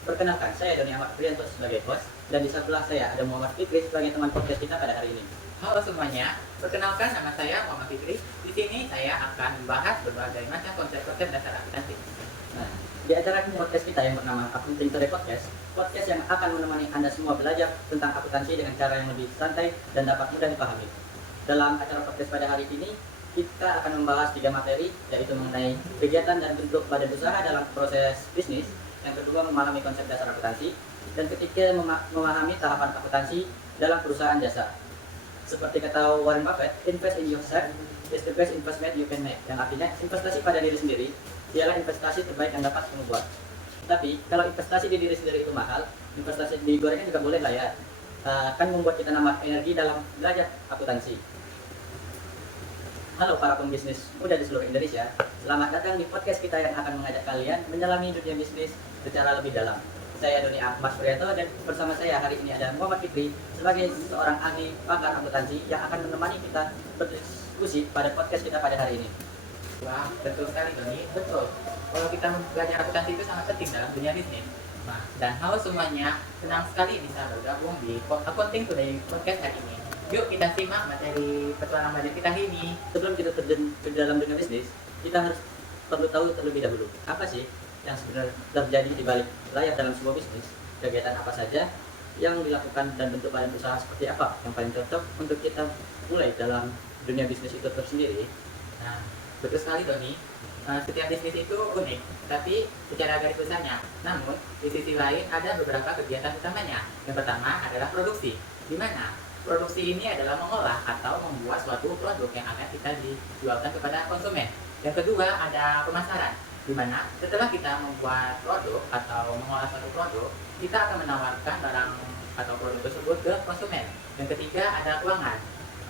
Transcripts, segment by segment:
Perkenalkan, saya Doni Ahmad Prianto sebagai host, dan di sebelah saya ada Muhammad Fikri sebagai teman podcast kita pada hari ini. Halo semuanya, perkenalkan nama saya Muhammad Fikri. Di sini saya akan membahas berbagai macam konsep-konsep dasar akuntansi. Nah, di acara podcast kita yang bernama Accounting Today Podcast, podcast yang akan menemani Anda semua belajar tentang akuntansi dengan cara yang lebih santai dan dapat mudah dipahami. Dalam acara podcast pada hari ini, kita akan membahas 3 materi, yaitu mengenai kegiatan dan bentuk badan usaha dalam proses bisnis, yang kedua memahami konsep dasar akuntansi, dan ketiga memahami tahapan akuntansi dalam perusahaan jasa. Seperti kata Warren Buffett, invest in yourself is the best investment you can make, yang artinya investasi pada diri sendiri ialah investasi terbaik yang dapat kamu buat. Tapi kalau investasi di diri sendiri itu mahal, investasi di gorengan juga boleh lah ya. Kan membuat kita nambah energi dalam belajar akuntansi. Halo para pembisnis muda di seluruh Indonesia, selamat datang di podcast kita yang akan mengajak kalian menyelami dunia bisnis secara lebih dalam. Saya Doni Ahmad Prianto dan bersama saya hari ini ada Muhammad Fikri sebagai seorang ahli pakar akuntansi yang akan menemani kita berdiskusi pada podcast kita pada hari ini. Wah, betul sekali Doni, betul. Kalau kita belajar akuntansi itu sangat penting dalam dunia bisnis. Nah, dan halo semuanya, senang sekali bisa bergabung di Accounting Today Podcast hari ini. Yuk kita simak materi petualangan belajar kita hari ini. Sebelum kita terjun ke dalam dunia bisnis, kita perlu tahu terlebih dahulu apa sih yang sebenarnya terjadi di balik layar dalam sebuah bisnis, kegiatan apa saja yang dilakukan dan bentuk badan usaha seperti apa yang paling cocok untuk kita mulai dalam dunia bisnis itu tersendiri. Nah, betul sekali Doni. Setiap bisnis itu unik, tapi secara garis besarnya. Namun, di sisi lain ada beberapa kegiatan utamanya. Yang pertama adalah produksi, di mana produksi ini adalah mengolah atau membuat suatu produk yang akan kita dijualkan kepada konsumen. Yang kedua ada pemasaran, di mana setelah kita membuat produk atau mengolah suatu produk, kita akan menawarkan barang atau produk tersebut ke konsumen. Yang ketiga ada keuangan.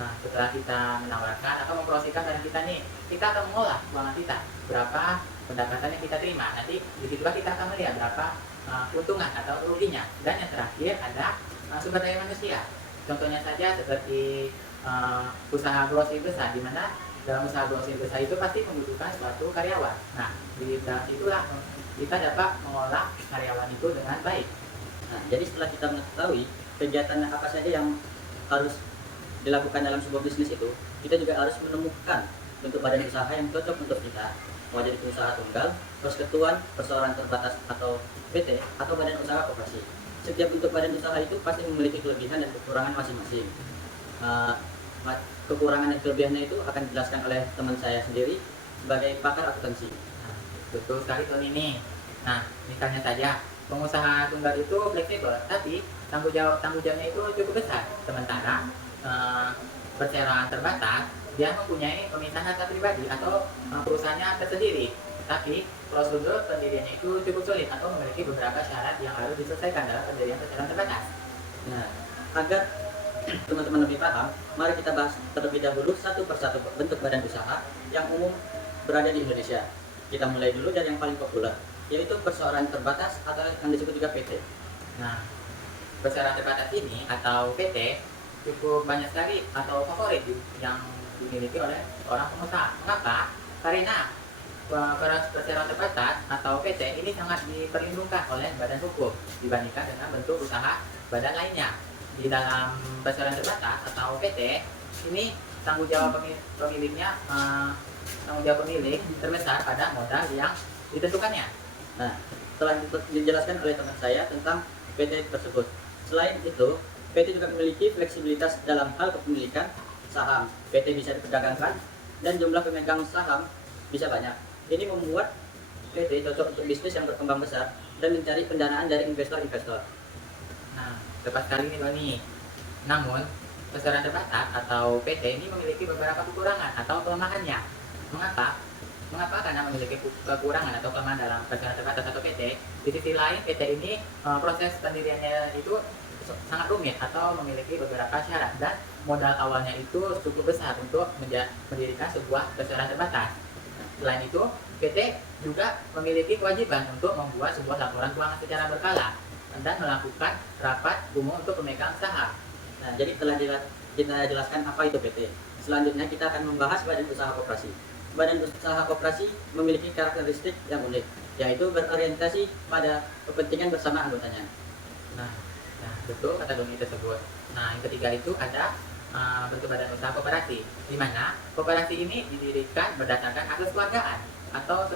Nah, setelah kita menawarkan atau mempromosikan barang kita nih, kita akan mengolah keuangan kita, berapa pendapatan yang kita terima. Nanti disitulah kita akan melihat berapa keuntungan atau ruginya. Dan yang terakhir ada sumber daya manusia. Contohnya saja seperti usaha grocery besar, di mana dalam usaha grocery besar itu pasti membutuhkan suatu karyawan. Nah, di dalam itulah kita dapat mengolah karyawan itu dengan baik. Nah, jadi setelah kita mengetahui kegiatan apa saja yang harus dilakukan dalam sebuah bisnis itu, kita juga harus menemukan bentuk badan usaha yang cocok untuk kita, mau jadi pengusaha tunggal, persekutuan, perseorangan terbatas atau PT, atau badan usaha koperasi. Setiap bentuk badan usaha itu pasti memiliki kelebihan dan kekurangan masing-masing. Kekurangan dan kelebihannya itu akan dijelaskan oleh teman saya sendiri sebagai pakar akuntansi. Nah, betul sekali Tony ini. Nah, misalnya saja pengusaha tunggal itu fleksibel, tapi tanggung jawabnya itu cukup besar. Sementara perseroan terbatas, dia mempunyai pemisahan data pribadi atau perusahaannya tersendiri. Tapi prosedur pendiriannya itu cukup sulit atau memiliki beberapa syarat yang harus diselesaikan dalam pendirian perseroan terbatas. Nah, agar teman-teman lebih paham, mari kita bahas terlebih dahulu satu persatu bentuk badan usaha yang umum berada di Indonesia. Kita mulai dulu dari yang paling populer, yaitu perseorangan terbatas atau yang disebut juga PT. Nah, perseroan terbatas ini atau PT cukup banyak sekali atau favorit yang dimiliki oleh seorang pengusaha. Mengapa? Karena perseroan terbatas atau PT ini sangat diperlindungkan oleh badan hukum dibandingkan dengan bentuk usaha badan lainnya. Di dalam perseroan terbatas atau PT ini tanggung jawab pemiliknya tanggung jawab pemilik terbesar pada modal yang ditentukannya. Nah, telah dijelaskan oleh teman saya tentang PT tersebut. Selain itu, PT juga memiliki fleksibilitas dalam hal kepemilikan saham. PT bisa diperdagangkan dan jumlah pemegang saham bisa banyak. Ini membuat PT cocok untuk bisnis yang berkembang besar dan mencari pendanaan dari investor-investor. Nah, tepat sekali nih Bani. Namun, perseroan terbatas atau PT ini memiliki beberapa kekurangan atau kelemahannya. Mengapa? Karena memiliki kekurangan atau kelemahan dalam perseroan terbatas atau PT. Di sisi lain, PT ini proses pendiriannya itu sangat rumit atau memiliki beberapa syarat dan modal awalnya itu cukup besar untuk mendirikan sebuah perseroan terbatas. Selain itu, PT juga memiliki kewajiban untuk membuat sebuah laporan keuangan secara berkala dan melakukan rapat umum untuk pemegang saham. Nah, jadi telah kita jelaskan apa itu PT. Selanjutnya kita akan membahas badan usaha koperasi. Badan usaha koperasi memiliki karakteristik yang unik, yaitu berorientasi pada kepentingan bersama anggotanya. Nah, betul kata Doni tersebut. Nah, yang ketiga itu ada bentuk badan usaha koperasi, di mana koperasi ini didirikan berdasarkan asas keluargaan atau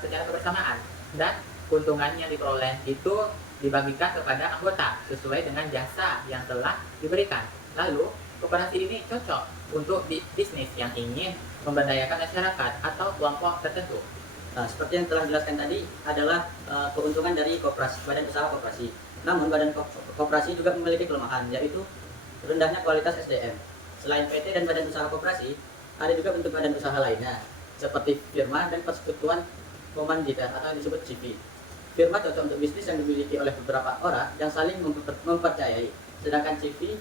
secara kebersamaan, dan keuntungan yang diperoleh itu dibagikan kepada anggota sesuai dengan jasa yang telah diberikan. Lalu, koperasi ini cocok untuk bisnis yang ingin memberdayakan masyarakat atau kelompok tertentu. Nah, seperti yang telah dijelaskan tadi adalah keuntungan dari koperasi, badan usaha koperasi. Namun badan koperasi juga memiliki kelemahan, yaitu rendahnya kualitas SDM. Selain PT dan badan usaha koperasi, ada juga bentuk badan usaha lainnya, seperti firma dan persekutuan komanditer atau yang disebut CV. Firma cocok untuk bisnis yang dimiliki oleh beberapa orang yang saling mempercayai, sedangkan CV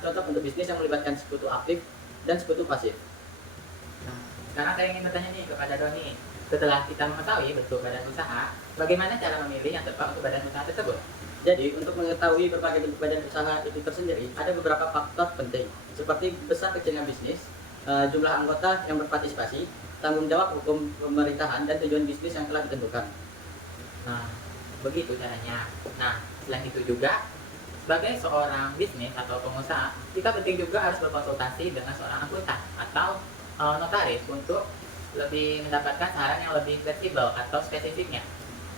cocok untuk bisnis yang melibatkan sekutu aktif dan sekutu pasif. Nah, sekarang saya ingin bertanya nih kepada Doni. Setelah kita mengetahui bentuk badan usaha, bagaimana cara memilih yang tepat untuk badan usaha tersebut? Jadi, untuk mengetahui berbagai bentuk badan usaha itu tersendiri, ada beberapa faktor penting, seperti besar kecilnya bisnis, jumlah anggota yang berpartisipasi, tanggung jawab hukum pemerintahan, dan tujuan bisnis yang telah ditentukan. Nah, begitu caranya. Nah, selain itu juga, sebagai seorang bisnis atau pengusaha, kita penting juga harus berkonsultasi dengan seorang akuntan atau notaris untuk lebih mendapatkan saran yang lebih fleksibel atau spesifiknya.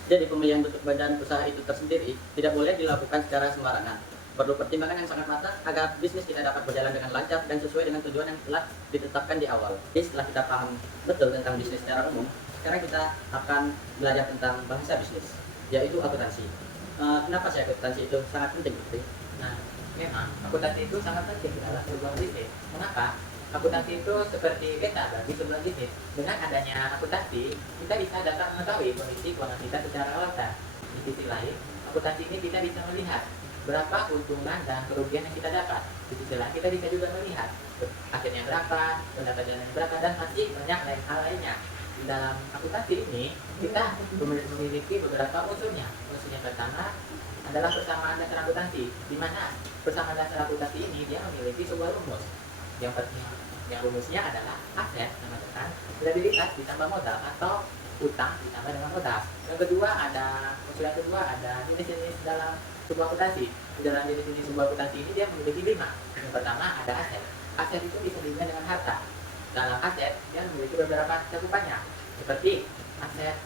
Jadi, pemilihan bentuk badan usaha itu tersendiri tidak boleh dilakukan secara sembarangan. Perlu pertimbangan yang sangat matang agar bisnis kita dapat berjalan dengan lancar dan sesuai dengan tujuan yang telah ditetapkan di awal. Jadi, setelah kita paham betul tentang bisnis secara umum, sekarang kita akan belajar tentang bahasa bisnis, yaitu akuntansi. Kenapa sih akuntansi itu sangat penting, Putri? Nah, memang akuntansi itu sangat penting dalam sebuah bisnis. Mengapa? Akuntansi itu seperti peta bagi sebuah bisnis. Dengan adanya akuntansi, kita bisa dapat mengetahui kondisi keuangan kita secara latar. Di sisi lain, akuntansi ini kita bisa melihat berapa keuntungan dan kerugian yang kita dapat. Di sisi lain, kita bisa juga melihat asetnya berapa, pendapatannya berapa, dan masih banyak lain hal lainnya. Di dalam akuntansi ini, kita memiliki beberapa unsurnya. Unsur yang pertama adalah persamaan dasar akuntansi, di mana persamaan dasar akuntansi ini dia memiliki sebuah rumus. Yang rumusnya adalah aset dengan liabilitas ditambah modal atau utang ditambah dengan modal. Yang kedua unsur yang kedua ada jenis-jenis dalam sebuah akuntansi. Di dalam jenis-jenis sebuah akuntansi ini dia memiliki 5. Yang pertama ada aset. Aset itu bisa dihubungkan dengan harta. Dalam aset dia memiliki beberapa cakupannya, seperti aset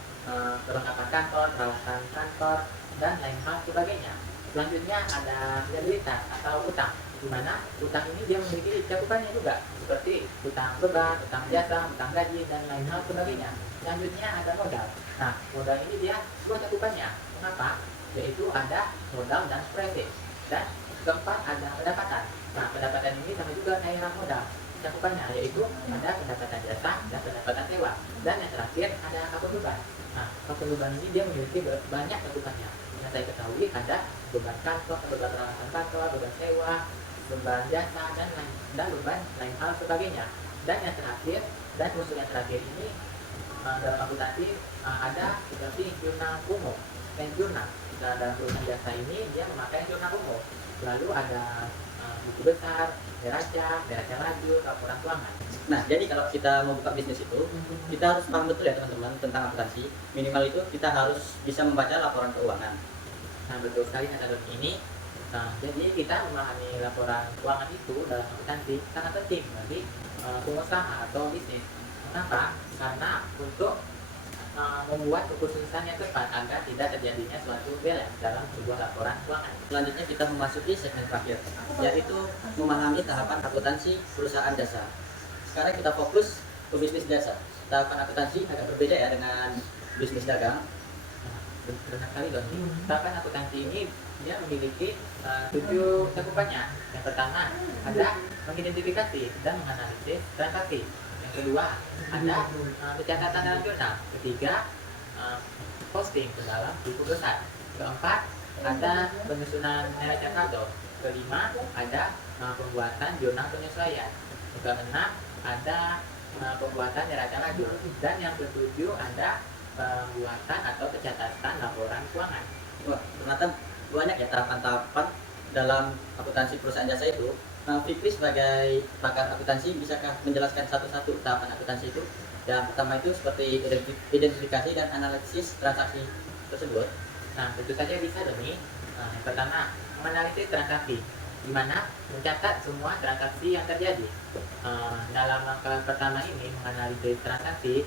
perlengkapan kantor, peralatan kantor, dan lain hal sebagainya. Selanjutnya ada liabilitas atau utang, di mana utang ini dia memiliki cakupannya juga, seperti utang beban, utang jasa, utang gaji, dan lain hal sebagainya. Selanjutnya ada modal. Nah, modal ini dia sebuah cakupannya. Mengapa? Yaitu ada modal dan kredit. Dan keempat ada pendapatan. Nah, pendapatan ini sama juga kayak modal. Cakupannya yaitu ada pendapatan jasa dan pendapatan sewa. Dan yang terakhir ada akun beban. Nah, akun beban ini dia memiliki banyak cakupannya. Yang saya ketahui ada beban kantor, beban peralatan kantor, beban sewa, beban jasa, dan beban lain hal sebagainya. Dan yang terakhir, dan unsur yang terakhir ini dalam akuntansi ada seperti jurnal umum dan jurnal. Dalam perusahaan jasa ini dia memakai jurnal umum. Lalu ada buku besar, neraca laju, laporan keuangan. Nah, jadi kalau kita mau buka bisnis itu, kita harus paham betul ya teman-teman tentang akuntansi. Minimal itu kita harus bisa membaca laporan keuangan. Nah, betul sekali kata Doni ini. Nah, jadi kita memahami laporan keuangan itu dalam akuntansi sangat penting bagi pengusaha atau bisnis. Kenapa? Karena untuk membuat keputusan yang tepat agar tidak terjadinya suatu balance dalam sebuah laporan keuangan. Selanjutnya kita memasuki segmen terakhir, yaitu memahami tahapan akuntansi perusahaan jasa. Sekarang kita fokus ke bisnis jasa. Tahapan akuntansi agak berbeda ya dengan bisnis dagang. Benar sekali Doni. Tahapan akuntansi ini dia memiliki 7 cakupannya. Yang pertama ada mengidentifikasi dan menganalisis transaksi. Yang kedua ada pencatatan dalam jurnal. Ketiga posting ke dalam buku besar. Keempat ada penyusunan neraca saldo. Kelima ada pembuatan jurnal penyesuaian. Keenam ada pembuatan neraca laju. Dan yang ketujuh ada pembuatan atau pencatatan laporan keuangan. Wah, ternyata banyak ya tahapan-tahapan dalam akuntansi perusahaan jasa itu. Fikri sebagai pakar akuntansi, bisakah menjelaskan satu-satu tahapan akuntansi itu? Yang pertama itu seperti identifikasi dan analisis transaksi tersebut. Nah, tentu saja bisa dong nih. Nah, yang pertama, menganalisis transaksi, di mana mencatat semua transaksi yang terjadi. Dalam langkah pertama ini, menganalisis transaksi,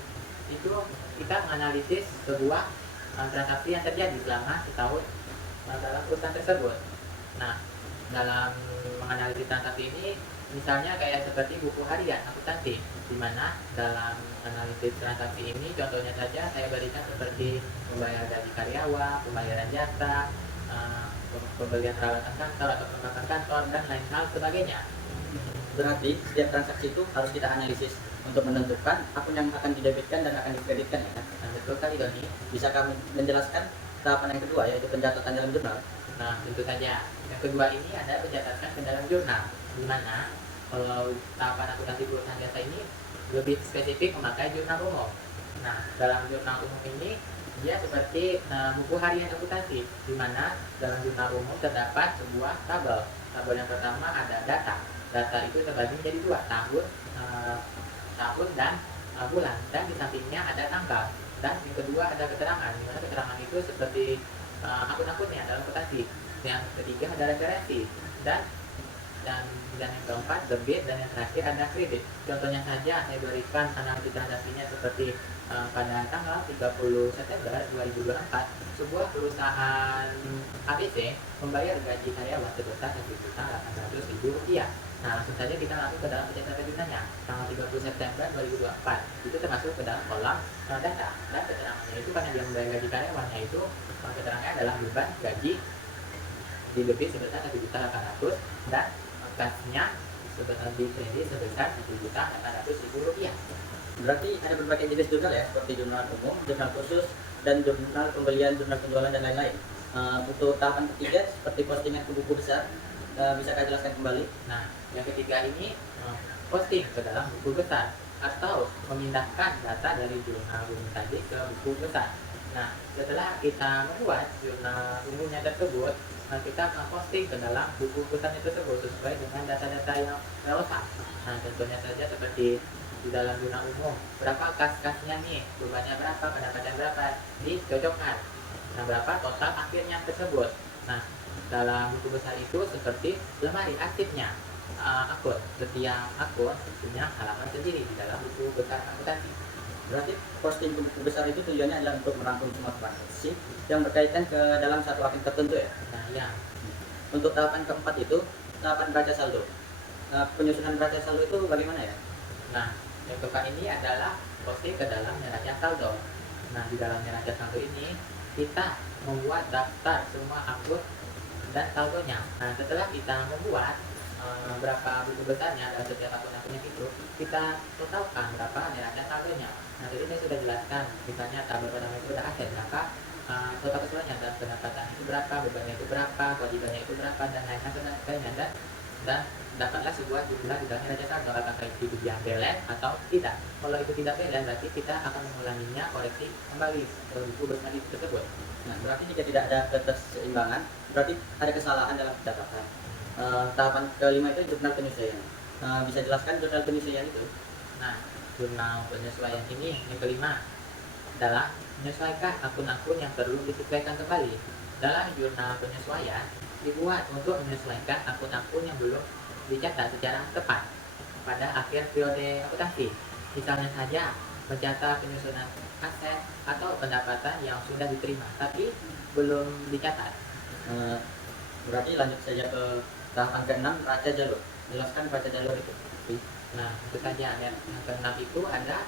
itu kita menganalisis sebuah transaksi yang terjadi selama setahun dalam perusahaan tersebut. Nah, dalam menganalisis transaksi ini, misalnya kayak seperti buku harian akuntansi, di mana dalam analisis transaksi ini, contohnya saja saya berikan seperti membayar gaji karyawan, pembayaran jasa, eh, pembelian peralatan kantor atau perlengkapan kantor, dan lain hal sebagainya. Berarti setiap transaksi itu harus kita analisis untuk menentukan akun yang akan didebitkan dan akan dikreditkan ya kan? Nah, betul kali Doni. Bisa kami menjelaskan tahapan yang kedua yaitu pencatatan dalam jurnal? Nah, tentu saja. Yang kedua ini ada pencatatkan ke dalam jurnal, di mana kalau tahapan akuntansi perusahaan jasa ini lebih spesifik memakai jurnal umum. Nah, dalam jurnal umum ini dia seperti buku harian akuntansi, di mana dalam jurnal umum terdapat sebuah tabel. Tabel yang pertama ada data. Data itu terbagi menjadi dua, tahun dan bulan, dan di sampingnya ada tanggal. Dan yang kedua ada keterangan, di mana keterangan itu seperti akun-akunnya dalam akuntansi. Yang ketiga ada referensi, dan dan yang keempat debit, dan yang terakhir ada kredit. Contohnya saja saya berikan analisis transaksinya seperti pada tanggal 30 September 2024 sebuah perusahaan ABC membayar gaji karyawan sebesar Rp1.800.000. Nah, langsung saja kita langsung ke dalam pencatatan jurnalnya. Tanggal 30 September 2024 itu termasuk ke dalam kolom data, dan keterangannya itu karena dia membayar gaji karyawannya itu keterangannya adalah beban gaji di lebih sebesar 1.800.000, dan kasnya sebesar di kredit sebesar Rp1.800.000. Berarti ada berbagai jenis jurnal ya, seperti jurnal umum, jurnal khusus, dan jurnal pembelian, jurnal penjualan, dan lain-lain. Untuk tahapan ketiga seperti postingan ke buku besar, bisa kalian jelaskan kembali? Nah, yang ketiga ini posting ke dalam buku besar atau memindahkan data dari jurnal umum tadi ke buku besar. Nah, setelah kita membuat jurnal umumnya tersebut, kita akan posting ke dalam buku besar tersebut sesuai dengan data-data yang relevan. Nah, contohnya saja seperti di dalam jurnal umum, berapa kas-kasnya nih, bebannya berapa, pendapatan berapa, dicocokkan. Nah, berapa total akhirnya tersebut. Nah, dalam buku besar itu seperti lemari arsipnya akun. Setiap akun punya halaman sendiri di dalam buku besar akuntansi. Berarti posting ke buku besar itu tujuannya adalah untuk merangkum semua transaksi yang berkaitan ke dalam satu akun tertentu ya. Nah, ya. Untuk tahapan keempat itu tahapan baca saldo. Penyusunan baca saldo itu bagaimana ya? Nah, yang keempat ini adalah posting ke dalam neraca saldo. Nah, di dalam neraca saldo ini kita membuat daftar semua akun dan saldonya. Nah, setelah kita membuat berapa buku besarnya dan setiap akun-akunnya itu, kita totalkan berapa neraca saldonya. Nah, tadi saya sudah jelaskan, misalnya tabel pertama itu ada aset berapa, total keseluruhannya, dan pendapatan itu berapa, bebannya itu berapa, kewajibannya itu berapa, dan lain-lain sebagainya, dan dapatlah sebuah jumlah di dalam neraca saldo. Apakah itu dia balance atau tidak? Kalau itu tidak balance, berarti kita akan mengulanginya, koreksi kembali ke buku besar itu tersebut. Nah, berarti jika tidak ada keseimbangan, berarti ada kesalahan dalam pencatatan. Tahapan kelima itu jurnal penyesuaian. Bisa jelaskan jurnal penyesuaian itu? Nah, jurnal penyesuaian ini yang kelima adalah menyesuaikan akun-akun yang perlu disesuaikan kembali. Dalam jurnal penyesuaian dibuat untuk menyesuaikan akun-akun yang belum dicatat secara tepat pada akhir periode akuntansi. Misalnya saja mencatat penyusunan aset atau pendapatan yang sudah diterima tapi belum dicatat. Berarti lanjut saja ke tahapan keenam, raca jalur. Jelaskan raca jalur itu. Nah, itu saja. Yang keenam itu ada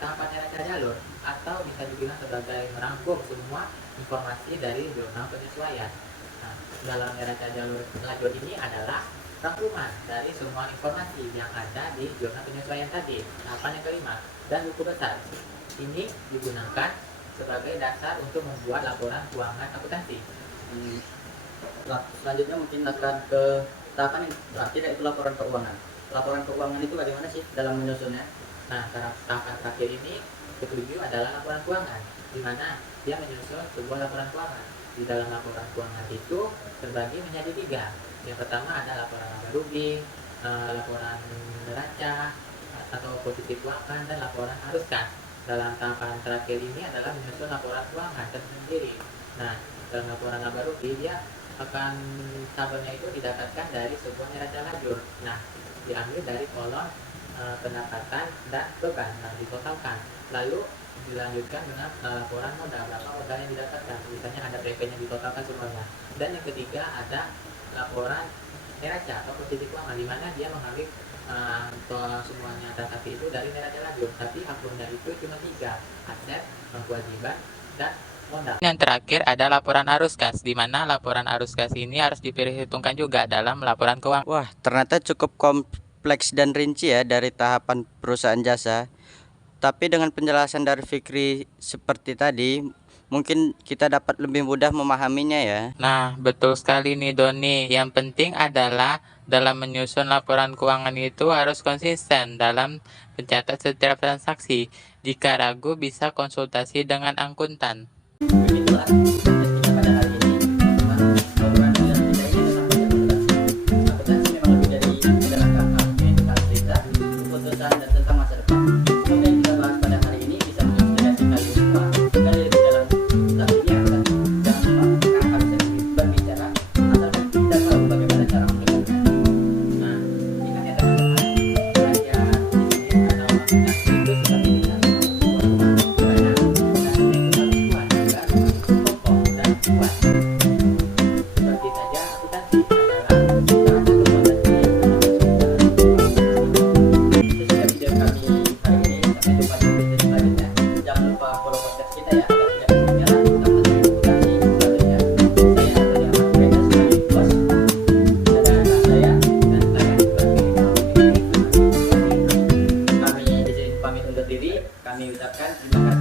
tahapan neraca jalur, atau bisa dibilang sebagai merangkum semua informasi dari jurnal penyesuaian. Nah, dalam neraca jalur lanjut ini adalah rangkuman dari semua informasi yang ada di jurnal penyesuaian tadi. Tahapan yang kelima, dan buku besar ini digunakan sebagai dasar untuk membuat laporan keuangan akuntansi. Selanjutnya mungkin akan ke tahapan yang terakhir, yaitu laporan keuangan. Laporan keuangan itu bagaimana sih dalam menyusunnya? Nah, tahapan terakhir ini ketujuh adalah laporan keuangan, di mana dia menyusun sebuah laporan keuangan. Di dalam laporan keuangan itu terbagi menjadi tiga. Yang pertama ada laporan laba rugi, laporan neraca, atau posisi keuangan dan laporan arus kas. Dalam tahapan terakhir ini adalah menyusun laporan keuangan tersendiri. Nah, dalam laporan laba rugi dia akan tabelnya itu didapatkan dari sebuah neraca lajur. Nah, diambil dari kolom pendapatan dan beban, nah ditotalkan. Lalu dilanjutkan dengan laporan modal, berapa modal yang didapatkan. Misalnya ada PP-nya ditotalkan semuanya. Dan yang ketiga ada laporan neraca atau posisi keuangan, di mana dia mengambil semuanya transaksi itu dari neraca lajur, tapi akunnya itu cuma 3, aset, kewajiban, dan modal. Yang terakhir ada laporan arus kas, di mana laporan arus kas ini harus diperhitungkan juga dalam laporan keuangan. Wah, ternyata cukup kompleks dan rinci ya dari tahapan perusahaan jasa. Tapi dengan penjelasan dari Fikri seperti tadi, mungkin kita dapat lebih mudah memahaminya ya. Nah, betul sekali nih Doni. Yang penting adalah dalam menyusun laporan keuangan itu harus konsisten dalam mencatat setiap transaksi. Jika ragu bisa konsultasi dengan akuntan. Begitulah podcast kita pada hari ini. Obrolan kita ini tentang akuntansi memang lebih dari adalah kakak tentang cerita, keputusan dan tentang masa depan. Semoga yang kita bahas pada hari ini bisa menginspirasi kalian semua sekali lebih dalam saat ini akuntansi. Jangan lupa kakak bisa berbicara asalkan kita tahu bagaimana cara menjalankan. Nah, ingat ya teman-teman, belajar bisnis atau akuntansi itu seperti kita membangun sebuah rumah di mana fondasinya itu harus kuat agar kokoh dan kuat. Seperti saja akuntansi adalah salah satu fondasi yang itu saja video kami hari ini. Sampai jumpa di video selanjutnya. Jangan lupa follow podcast kita ya agar tidak ketinggalan tentang materi akuntansi selanjutnya. Saya Anthony Ahmad Reza sebagai host. Ada saya dan saya sebagai kami di sini pamit undur diri. Kami ucapkan terima kasih.